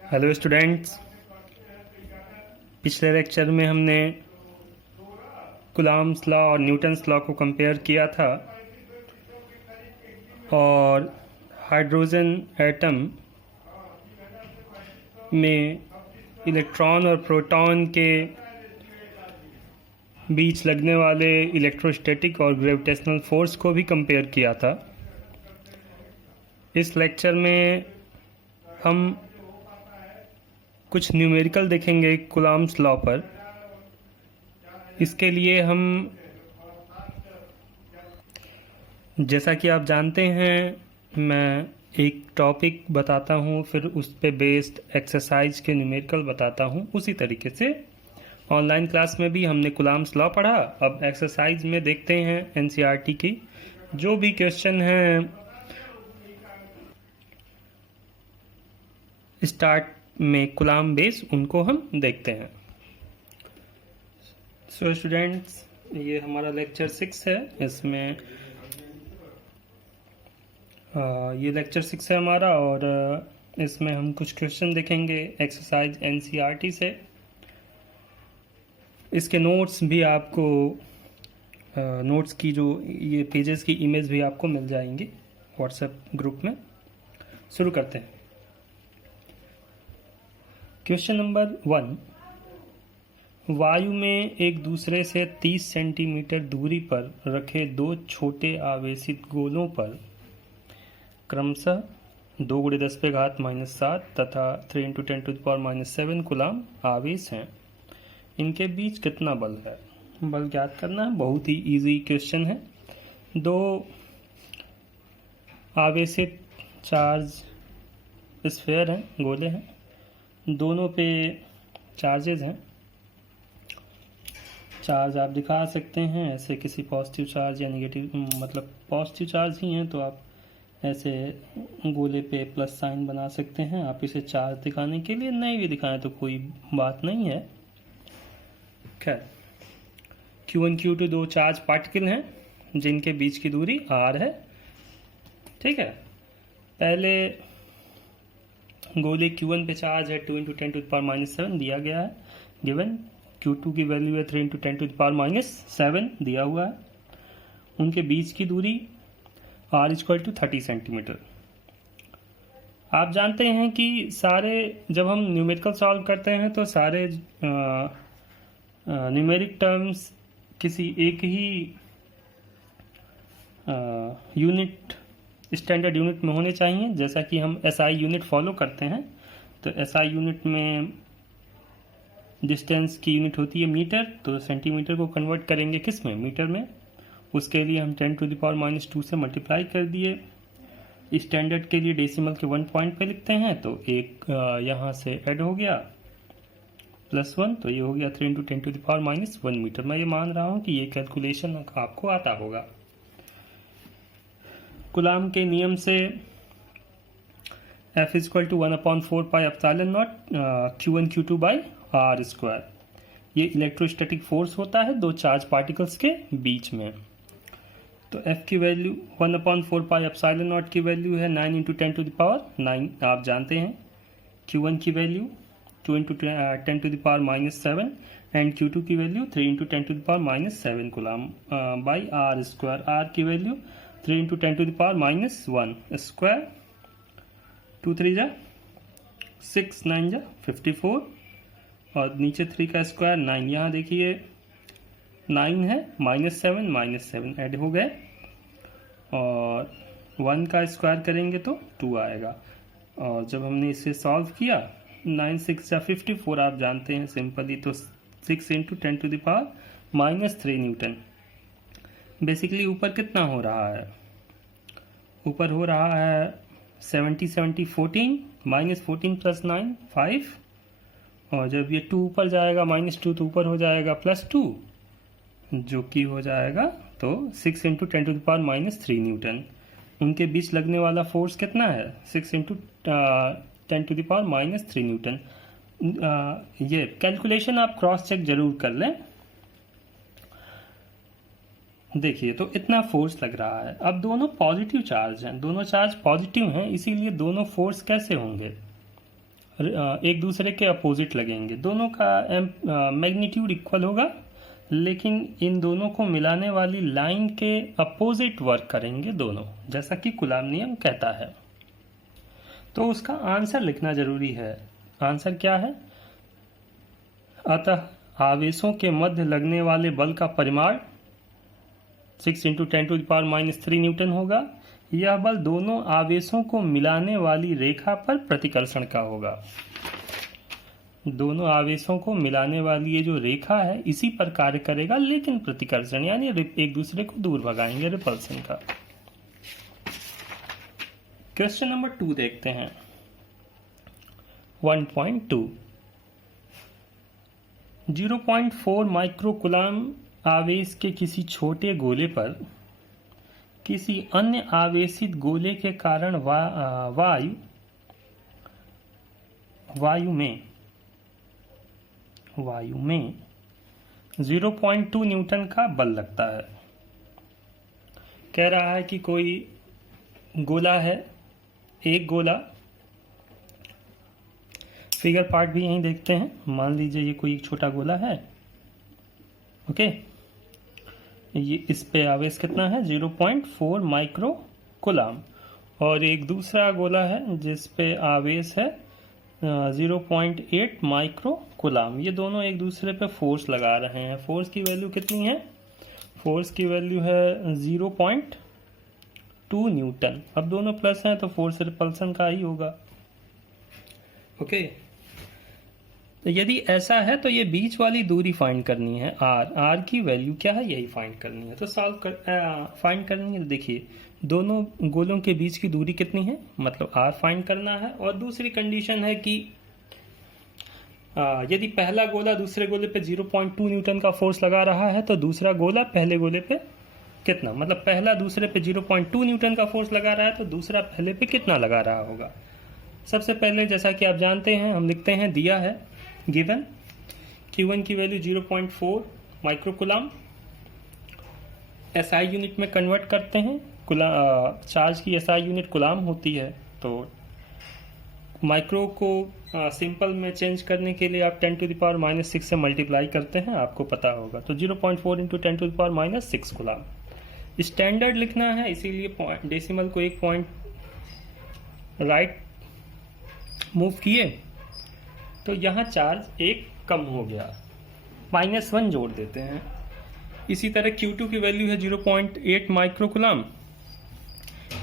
Hello students. पिछले lecture में हमने कूलॉम्स लॉ और न्यूटन्स लॉ को कंपेयर किया था और हाइड्रोजन एटम में इलेक्ट्रॉन और प्रोटॉन के बीच लगने वाले इलेक्ट्रोस्टैटिक और ग्रेविटेशनल फोर्स को भी कंपेयर किया था। इस लेक्चर में हम कुछ न्यूमेरिकल देखेंगे कूलॉम्स लॉ पर। इसके लिए हम, जैसा कि आप जानते हैं, मैं एक टॉपिक बताता हूँ, फिर उस पे बेस्ड एक्सरसाइज के न्यूमेरिकल बताता हूँ। उसी तरीके से ऑनलाइन क्लास में भी हमने कूलॉम्स लॉ पढ़ा। अब एक्सरसाइज में देखते हैं एनसीईआरटी की जो भी क्वेश्चन हैं स्टार्ट में कूलॉम बेस, उनको हम देखते हैं। सो स्टूडेंट्स, ये हमारा लेक्चर 6 है। इसमें ये लेक्चर 6 है हमारा और इसमें हम कुछ क्वेश्चन देखेंगे एक्सरसाइज एनसीईआरटी से। इसके नोट्स भी आपको, नोट्स की जो ये पेजेस की इमेज भी आपको मिल जाएंगी व्हाट्सएप ग्रुप में। शुरू करते हैं। क्वेश्चन नंबर 1, वायु में एक दूसरे से 30 सेंटीमीटर दूरी पर रखे दो छोटे आवेशित गोलों पर क्रमशः 2 × 10⁻⁻7 तथा 3 × 10⁻⁻7 कूलॉम आवेश हैं। इनके बीच कितना बल है? बल ज्ञात करना है। बहुत ही इजी क्वेश्चन है। दो आवेशित चार्ज स्फीयर हैं, गोले हैं, दोनों पे चार्जेस हैं। चार्ज आप दिखा सकते हैं ऐसे, किसी पॉजिटिव चार्ज या नेगेटिव, मतलब पॉजिटिव चार्ज ही हैं तो आप ऐसे गोले पे प्लस साइन बना सकते हैं। आप इसे चार्ज दिखाने के लिए नहीं भी दिखाएं तो कोई बात नहीं है। खैर, Q1 Q2 दो चार्ज पार्टिकल हैं जिनके बीच की दूरी r है। ठीक है, पहले गोले Q1 पे चार्ज है 2 × 10⁻⁷ दिया गया है, गिवन। Q2 की वैल्यू है 3 × 10⁻⁷ दिया हुआ है। उनके बीच की दूरी r = 30 सेंटीमीटर। आप जानते हैं कि सारे, जब हम न्यूमेरिकल सॉल्व करते हैं तो सारे न्यूमेरिक टर्म्स किसी एक ही यूनिट, स्टैंडर्ड यूनिट में होने चाहिए। जैसा कि हम एसआई यूनिट फॉलो करते हैं तो एसआई यूनिट में डिस्टेंस की यूनिट होती है मीटर, तो सेंटीमीटर को कन्वर्ट करेंगे किस में? मीटर में। उसके लिए हम 10⁻⁻2 से मल्टीप्लाई कर दिए। स्टैंडर्ड के लिए डेसिमल के 1 पॉइंट पे लिखते हैं तो एक यहाँ से ऐड हो गया +1, तो ये हो गया 3 × 10⁻⁻1 मीटर। मैं ये मान रहा हूँ कि ये कैलकुलेशन आपको आता होगा। कूलॉम के नियम से F = 1/4πε0 Q1 Q2/r²। ये इलेक्ट्रोस्टैटिक फोर्स होता है दो चार्ज पार्टिकल्स के बीच में। तो F की वैल्यू 1/4πε0 की वैल्यू है 9 × 10⁹ आप जानते हैं। Q1 की वैल्यू 2 × 10⁻⁷ एंड Q2 की value 3 × 10⁻⁷ Coulomb by r²। r की वैल्यू 3 × 10⁻⁻1 स्क्वायर, 2 3 जा 6, 9 जा 54 और नीचे 3 का स्क्वायर 9। यहाँ देखिए 9 है, -7 ऐड हो गए और 1 का स्क्वायर करेंगे तो 2 आएगा। और जब हमने इसे सॉल्व किया 9 6 जा 54, आप जानते हैं सिंपली, तो 6 × 10⁻³ न्यूटन। बेसिकली ऊपर कितना हो रहा है? ऊपर हो रहा है 70 70 14, -14 + 9 5, और जब ये 2 ऊपर जाएगा -2 तो ऊपर हो जाएगा +2, जो कि हो जाएगा तो 6 × 10⁻³ न्यूटन। उनके बीच लगने वाला फोर्स कितना है? 6 × 10⁻³ न्यूटन। ये कैलकुलेशन आप क्रॉस चेक जरूर कर लें। देखिए, तो इतना फोर्स लग रहा है। अब दोनों पॉजिटिव चार्ज हैं, दोनों चार्ज पॉजिटिव हैं, इसीलिए दोनों फोर्स कैसे होंगे? एक दूसरे के अपोजिट लगेंगे, दोनों का मैग्नीट्यूड इक्वल होगा, लेकिन इन दोनों को मिलाने वाली लाइन के अपोजिट वर्क करेंगे दोनों, जैसा कि कूलाम नियम कहता है। तो उसका आंसर लिखना जरूरी है। आंसर क्या है? अतः आवेशों के मध्य लगने वाले बल का परिमाण 6 × 10⁻³ न्यूटन होगा। यह बल दोनों आवेशों को मिलाने वाली रेखा पर प्रतिकर्षण का होगा। दोनों आवेशों को मिलाने वाली ये जो रेखा है इसी पर कार्य करेगा, लेकिन प्रतिकर्षण यानी एक दूसरे को दूर भगाएंगे, रिपल्सन का। क्वेश्चन नंबर 2 देखते हैं। 1.2 0.4 माइक्रोकूलाम आवेश के किसी छोटे गोले पर किसी अन्य आवेशित गोले के कारण वायु में 0.2 न्यूटन का बल लगता है। कह रहा है कि कोई गोला है, एक गोला, फिगर पार्ट भी यहीं देखते हैं। मान लीजिए ये कोई एक छोटा गोला है, ओके। ये इस पे आवेश कितना है? 0.4 माइक्रोकूलाम। और एक दूसरा गोला है जिस पे आवेश है 0.8 माइक्रोकूलाम। ये दोनों एक दूसरे पे फोर्स लगा रहे हैं। फोर्स की वैल्यू कितनी है? फोर्स की वैल्यू है 0.2 न्यूटन। अब दोनों प्लस हैं तो फोर्स रिपल्सन का ही होगा, ओके। तो यदि ऐसा है तो ये बीच वाली दूरी फाइंड करनी है, आर की वैल्यू क्या है यही फाइंड करनी है। तो फाइंड करनी है। तो देखिए दोनों गोलों के बीच की दूरी कितनी है, मतलब आर फाइंड करना है। और दूसरी कंडीशन है कि यदि पहला गोला दूसरे गोले पे 0.2 न्यूटन का फोर्स लगा रहा है तो दूसरा गोला पहले गोले पे कितना, मतलब पहला दूसरे पे 0.2 न्यूटन का फोर्स लगा रहा है तो दूसरा पहले पे कितना लगा रहा होगा। सबसे पहले जैसा कि आप जानते हैं हम लिखते हैं, दिया है गिवन Q1 की वैल्यू 0.4 माइक्रोकूलाम, SI यूनिट में कन्वर्ट करते हैं। चार्ज की SI यूनिट कूलाम होती है, तो माइक्रो को सिंपल में चेंज करने के लिए आप 10⁻⁻6 से मल्टीप्लाई करते हैं, आपको पता होगा। तो 0.4 × 10⁻⁻6 कूलाम। स्टैंडर्ड लिखना है, इसीलिए डेसिमल को एक पॉइंट राइट मूव किए तो यहाँ चार्ज एक कम हो गया, -1 जोड़ देते हैं। इसी तरह Q2 की वैल्यू है 0.8 माइक्रोकूलाम,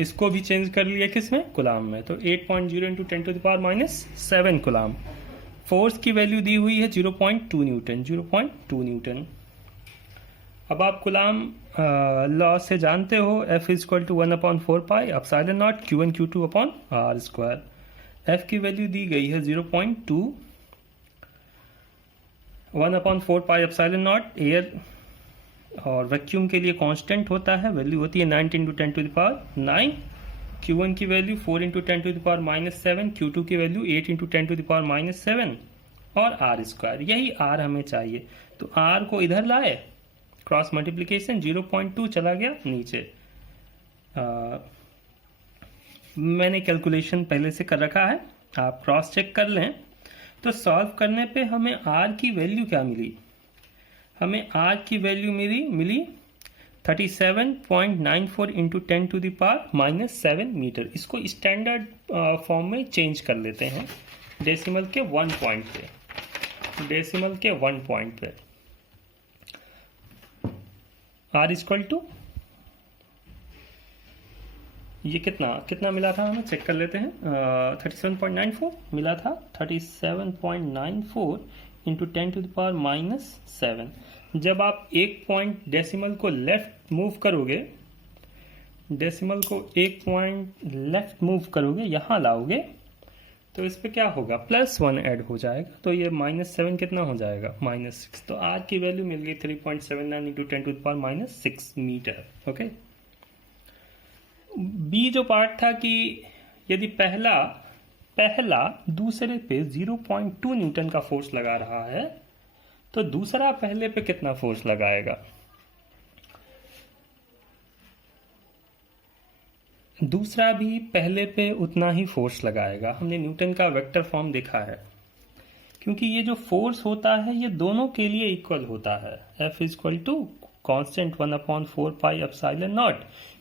इसको भी चेंज कर लिया किसमें? कूलाम में। तो 8.0 × 10⁻⁷ कूलाम। फोर्स की वैल्यू दी हुई है 0.2 न्यूटन, 0.2 न्यूटन। अब आप कूलाम लॉ से जानते हो F = 1/4πε0 Q1 Q2/r²। F की वैल्यू दी गई है 0.2, 1/4πε0 एयर और वैक्यूम के लिए कांस्टेंट होता है, वैल्यू होती है 9 × 10⁹। Q1 की वैल्यू 4 × 10⁻⁷, Q2 की वैल्यू 8 × 10⁻⁷ और r²। यही r हमें चाहिए, तो r को इधर लाए, क्रॉस मल्टीप्लिकेशन 0.2 चला गया नीचे। मैंने कैलकुलेशन पहले से कर रखा है, आप क्रॉस चेक कर लें। तो सॉल्व करने पे हमें r की वैल्यू क्या मिली? हमें r की वैल्यू मिली 37.94 × 10⁻⁷ मीटर। इसको स्टैंडर्ड फॉर्म में चेंज कर लेते हैं डेसिमल के 1 पॉइंट पे। डेसिमल के 1 पॉइंट पे r = ये कितना मिला था हमें, चेक कर लेते हैं। 37.94 मिला था, 37.94 × 10⁻⁷। जब आप एक पॉइंट डेसिमल को लेफ्ट मूव करोगे, डेसिमल को एक पॉइंट लेफ्ट मूव करोगे, यहाँ लाओगे तो इस पे क्या होगा? +1 ऐड हो जाएगा, तो ये -7 कितना हो जाएगा? -6। तो r की वैल्यू मिल गई 3.79 × 10⁻⁶ मीटर, ओके। बी जो पार्ट था कि यदि पहला दूसरे पे 0.2 न्यूटन का फोर्स लगा रहा है तो दूसरा पहले पे कितना फोर्स लगाएगा? दूसरा भी पहले पे उतना ही फोर्स लगाएगा। हमने न्यूटन का वेक्टर फॉर्म देखा है, क्योंकि ये जो फोर्स होता है ये दोनों के लिए इक्वल होता है। F is equal to constant 1/4 pi epsilon naught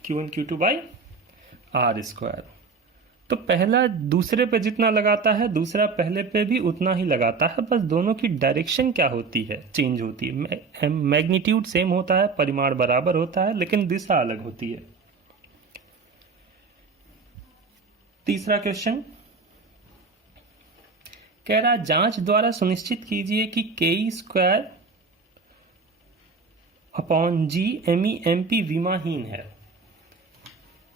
Q1 Q2 by R square. तो पहला दूसरे पे जितना लगाता है दूसरा पहले पे भी उतना ही लगाता है, बस दोनों की डायरेक्शन क्या होती है, चेंज होती है। मैग्नीट्यूड सेम होता है, परिमाण बराबर होता है, लेकिन दिशा अलग होती है। तीसरा क्वेश्चन कह रहा जांच द्वारा सुनिश्चित कीजिए कि K² upon G ME MP विमाहीन है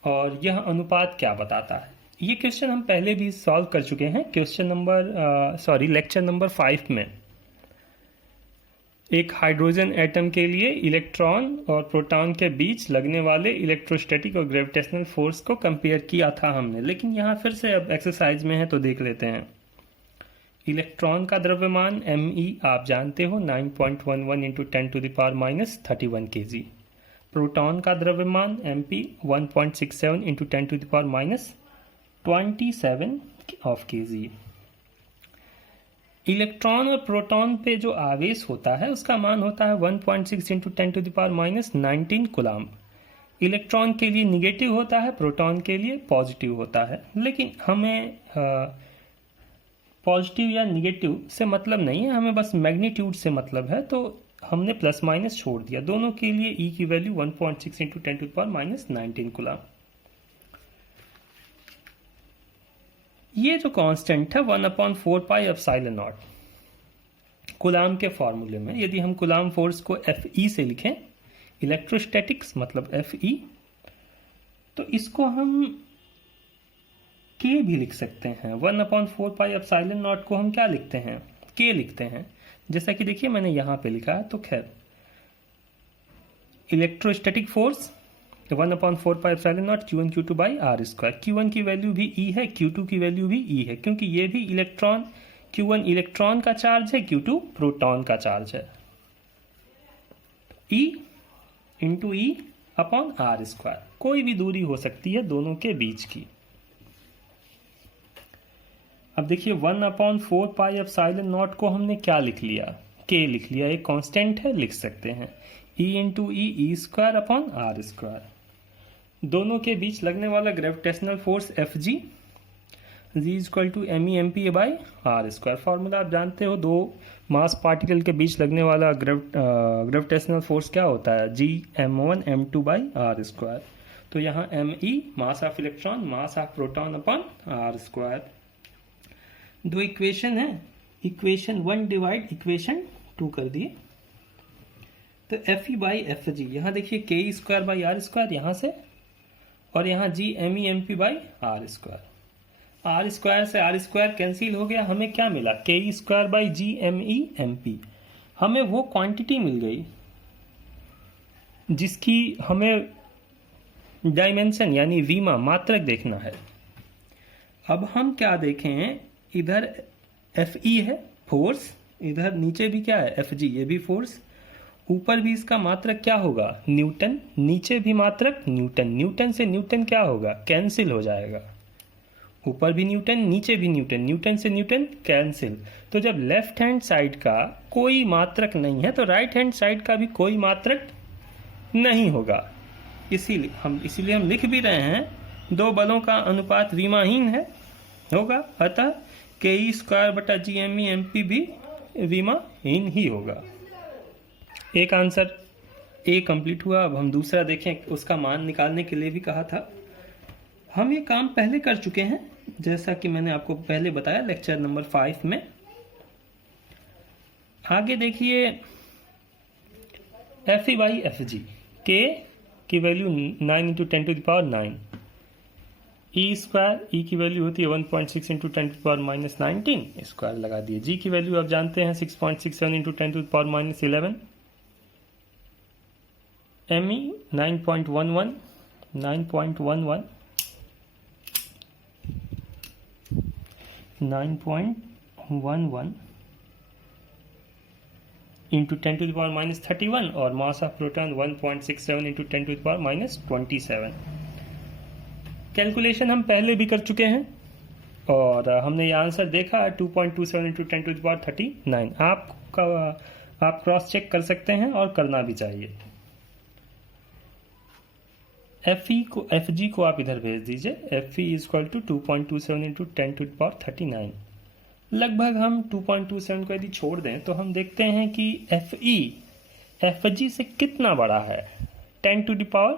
और यह अनुपात क्या बताता है। ये क्वेश्चन हम पहले भी सॉल्व कर चुके हैं। लेक्चर नंबर 5 में एक हाइड्रोजन एटम के लिए इलेक्ट्रॉन और प्रोटॉन के बीच लगने वाले इलेक्ट्रोस्टैटिक और ग्रेविटेशनल फोर्स को कंपेयर किया था हमने, लेकिन यहाँ फिर से अब एक्सरसाइज में है तो देख लेते हैं। इलेक्ट्रॉन का द्रव्यमान ME आप जानते हो 9.11 इंटू 10⁻³ kg। प्रोटॉन का द्रव्यमान MP 1.67 इंटू 10⁻27 kg। इलेक्ट्रॉन और प्रोटॉन पे जो आवेश होता है उसका मान होता है 1.6 इंटू 10⁻19 कूलम्ब। इलेक्ट्रॉन के लिए निगेटिव होता है, प्रोटॉन के लिए पॉजिटिव होता है, लेकिन हमें पॉजिटिव या निगेटिव से मतलब नहीं है, हमें बस मैग्नीट्यूड से मतलब है, तो हमने प्लस माइनस छोड़ दिया। दोनों के लिए E की वैल्यू 1.6 इंटू 10⁻19 कूलम्ब। ये जो कांस्टेंट है 1/4 पाई एप्सिलॉन नॉट कूलम्ब के फॉर्मूले में, यदि हम कूलम्ब फोर्स को Fe से लिखें, इलेक्ट्रोस्टैटिक्स मतलब Fe, तो इसको हम K भी लिख सकते हैं। 1/4 पाई एप्सिलॉन नॉट को हम क्या लिखते हैं, K लिखते हैं। जैसा कि देखिए मैंने यहां पे लिखा है, तो खैर electrostatic force 1/4 pi epsilon naught Q1 Q2 by R square. Q1 की वैल्यू भी E है, Q2 की वैल्यू भी E है, क्योंकि ये भी इलेक्ट्रॉन, Q1 इलेक्ट्रॉन का चार्ज है, Q2 प्रोटॉन का चार्ज है। E into E upon R square, कोई भी दूरी हो सकती है दोनों के बीच की। अब देखिए 1/4 पाई एप्सिलॉन नॉट को हमने क्या लिख लिया, K लिख लिया, एक कांस्टेंट है, लिख सकते हैं E into E square upon R square. दोनों के बीच लगने वाला gravitational force Fg G equal to ME MP by R square. Formula आप जानते हो, दो मास पार्टिकल के बीच लगने वाला ग्रेविटेशनल फोर्स क्या होता है, G M1 M2 by R square. तो यहाँ ME mass of electron, mass of proton upon R square. दो इक्वेशन है, इक्वेशन 1 डिवाइड इक्वेशन 2 कर दिए, तो Fe बाई Fg, यहाँ देखिए K² बाई आर स्क्वायर यहाँ से, और यहाँ G ME MP by R square. R square से आर स्क्वायर कैंसिल हो गया, हमें क्या मिला, K² by G ME MP। हमें वो क्वांटिटी मिल गई जिसकी हमें डायमेंशन यानी वीमा मात्रक देखना है। अब हम क्या देखें, इधर Fe है फोर्स, इधर नीचे भी क्या है Fg, ये भी फोर्स, ऊपर भी इसका मात्रक क्या होगा, न्यूटन, नीचे भी मात्रक न्यूटन। न्यूटन से न्यूटन क्या होगा, कैंसिल हो जाएगा, ऊपर भी न्यूटन नीचे भी न्यूटन, न्यूटन से न्यूटन कैंसिल। तो जब लेफ्ट हैंड साइड का कोई मात्रक नहीं है तो राइट हैंड साइड का भी कोई मात्रक नहीं होगा। इसीलिए हम लिख भी रहे हैं, दो बलों का अनुपात विमाहीन है, होगा, अतः K² बटा G ME MP भी विमाहीन ही होगा। एक आंसर ए कंप्लीट हुआ। अब हम दूसरा देखें, उसका मान निकालने के लिए भी कहा था। हम ये काम पहले कर चुके हैं, जैसा कि मैंने आपको पहले बताया लेक्चर नंबर 5 में। आगे देखिए Fe बाई Fg, K की वैल्यू 9 इंटू 10⁻9, E² की वैल्यू होती है 1.6 इंटू 10⁻19 स्क्वायर लगा दिए। G की वैल्यू आप जानते हैं 6.67 इंटू 10⁻11, ME 9.11 इंटू 10⁻31 और मास ऑफ प्रोटॉन 1.67 इंटू 10⁻27। कैलकुलेशन हम पहले भी कर चुके हैं और हमने ये आंसर देखा 2.27 इंटू 10 टू द पावर 39। आप क्रॉस चेक कर सकते हैं और करना भी चाहिए। एफ जी को आप इधर भेज दीजिए। F E is equal to 2.27 into 10 to the power 39। लगभग हम 2.27 को यदि छोड़ दें तो हम देखते हैं कि एफ जी से कितना बड़ा है, 10 to the power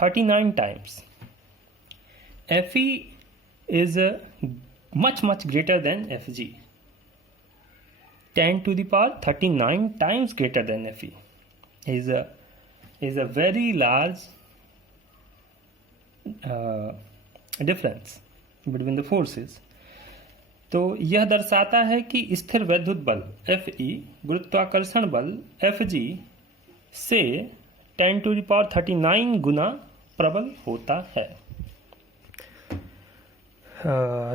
39 times. F E is much greater than Fg. 10 to the power 39 times greater than Fe is a very large difference between the forces. तो यह दर्शाता है कि स्थिर वैद्युत बल Fe गुरुत्वाकर्षण बल Fg से 10 to the power 39 गुना प्रबल होता है।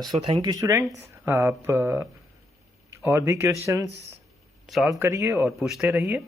So thank you students. आप और भी क्वेश्चंस सॉल्व करिए और पूछते रहिए।